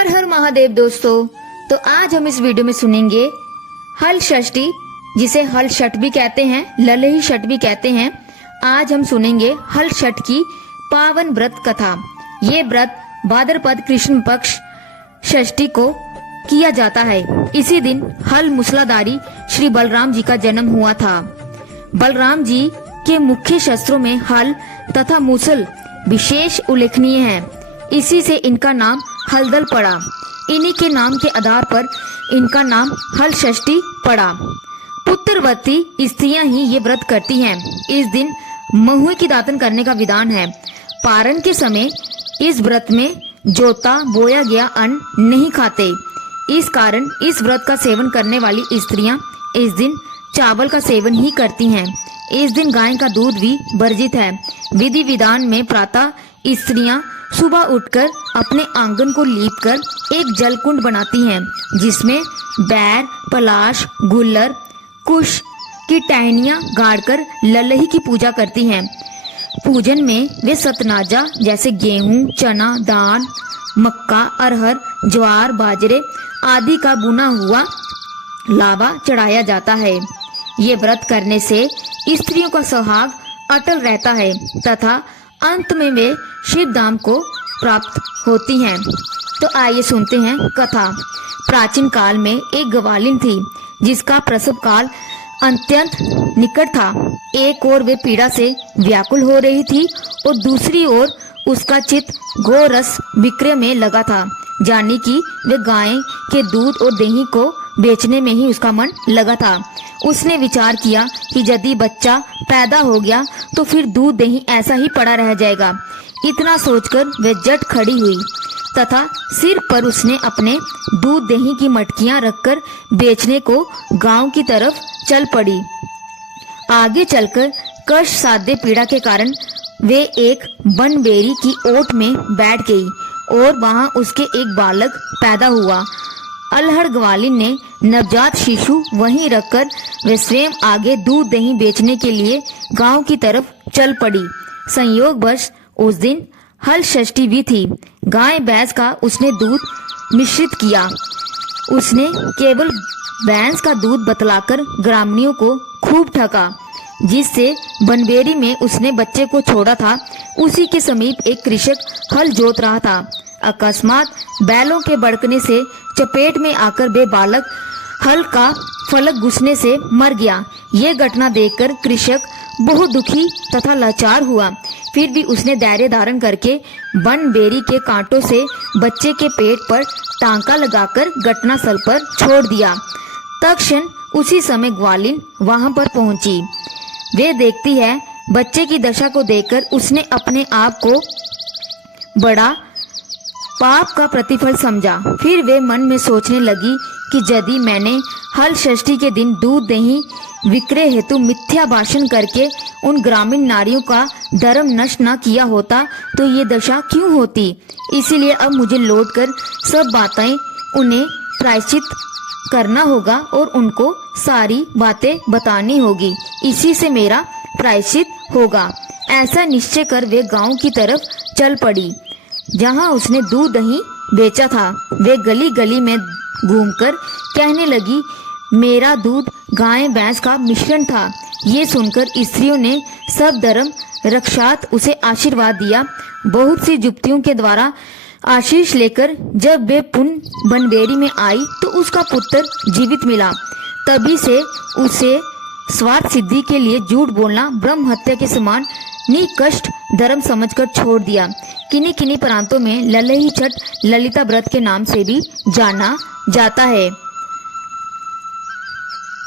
हर हर महादेव दोस्तों। तो आज हम इस वीडियो में सुनेंगे हल षष्ठी, जिसे हल छठ भी कहते हैं, ललही छठ भी कहते हैं। आज हम सुनेंगे हल छठ की पावन व्रत कथा। ये व्रत भाद्रपद कृष्ण पक्ष षष्ठी को किया जाता है। इसी दिन हल मूसलाधारी श्री बलराम जी का जन्म हुआ था। बलराम जी के मुख्य शस्त्रों में हल तथा मूसल विशेष उल्लेखनीय है। इसी से इनका नाम हलदल पड़ा। इन्हीं के नाम के आधार पर इनका नाम हल षष्ठी पड़ा। पुत्रवती स्त्रियां ही ये व्रत करती हैं। इस दिन महुए की दातन करने का विधान है। पारण के समय इस व्रत में जोता बोया गया अन्न नहीं खाते। इस कारण इस व्रत का सेवन करने वाली स्त्रियां इस दिन चावल का सेवन ही करती हैं। इस दिन गाय का दूध भी वर्जित है। विधि विधान में प्रातः स्त्रियां सुबह उठकर अपने आंगन को लीपकर एक जल कुंड बनाती हैं, जिसमें बैर, पलाश, गुल्लर, कुश की टहनियां गाड़कर ललही की पूजा करती हैं। पूजन में वे सतनाजा जैसे गेहूं, चना, दाल, मक्का, अरहर, ज्वार, बाजरे आदि का बुना हुआ लावा चढ़ाया जाता है। ये व्रत करने से स्त्रियों का सुहाग अटल रहता है तथा अंत में वे शिव धाम को प्राप्त होती हैं। तो आइए सुनते हैं कथा। प्राचीन काल में एक ग्वालिन थी, जिसका प्रसव काल अत्यंत निकट था। एक ओर वे पीड़ा से व्याकुल हो रही थी और दूसरी ओर उसका चित्त गोरस विक्रय में लगा था, जानी कि वे गाय के दूध और दही को बेचने में ही उसका मन लगा था। उसने विचार किया कि यदि बच्चा पैदा हो गया तो फिर दूध दही ऐसा ही पड़ा रह जाएगा। इतना सोचकर वे झट खड़ी हुई तथा सिर पर उसने अपने दूध दही की मटकियां रखकर बेचने को गांव की तरफ चल पड़ी। आगे चलकर कष्ट साध्य पीड़ा के कारण वे एक बनबेरी की ओट में बैठ गई और वहां उसके एक बालक पैदा हुआ। अल्हड़ ग्वालिन ने नवजात शिशु वहीं रखकर वे स्वयं आगे दूध दही बेचने के लिए गांव की तरफ चल पड़ी। संयोगवश उस दिन हल षष्ठी भी थी। गाय भैंस का उसने दूध मिश्रित किया। उसने केवल भैंस का दूध बतलाकर ग्रामीणों को खूब ठगा, जिससे बनबेरी में उसने बच्चे को छोड़ा था। उसी के समीप एक कृषक हल जोत रहा था। अकस्मात बैलों के भड़कने से चपेट में आकर वे बालक हल का फलक घुसने से मर गया। ये घटना देखकर कृषक बहुत दुखी तथा लाचार हुआ। फिर भी उसने धैर्य धारण करके बनबेरी के कांटों से बच्चे के पेट पर टांका लगाकर घटनास्थल पर छोड़ दिया। तत्क्षण उसी समय ग्वालिन वहां पर पहुंची। वे देखती है, बच्चे की दशा को देखकर उसने अपने आप को बड़ा पाप का प्रतिफल समझा। फिर वे मन में सोचने लगी कि यदि मैंने हल षष्ठी के दिन दूध दही विक्रय हेतु मिथ्या भाषण करके उन ग्रामीण नारियों का धर्म नष्ट न किया होता तो ये दशा क्यों होती। इसीलिए अब मुझे लौटकर सब बातें उन्हें प्रायश्चित करना होगा और उनको सारी बातें बतानी होगी। इसी से मेरा प्रायश्चित होगा। ऐसा निश्चय कर वे गांव की तरफ चल पड़ी, जहां उसने दूध दही बेचा था। वे गली गली में घूमकर कहने लगी, मेरा दूध गाय भैंस का मिश्रण था। ये सुनकर स्त्रियों ने सब धर्म रक्षात उसे आशीर्वाद दिया। बहुत सी जुक्तियों के द्वारा आशीष लेकर जब वे पुनः बनबेरी में आई तो उसका पुत्र जीवित मिला। तभी से उसे स्वार्थ सिद्धि के लिए झूठ बोलना ब्रह्म हत्या के समान निकष्ट धर्म समझकर छोड़ दिया। किन्हीं किन्हीं प्रांतों में ललही छठ ललिता व्रत के नाम से भी जाना जाता है।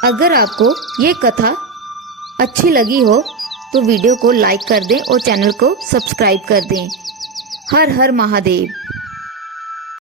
अगर आपको ये कथा अच्छी लगी हो तो वीडियो को लाइक कर दें और चैनल को सब्सक्राइब कर दें। हर हर महादेव।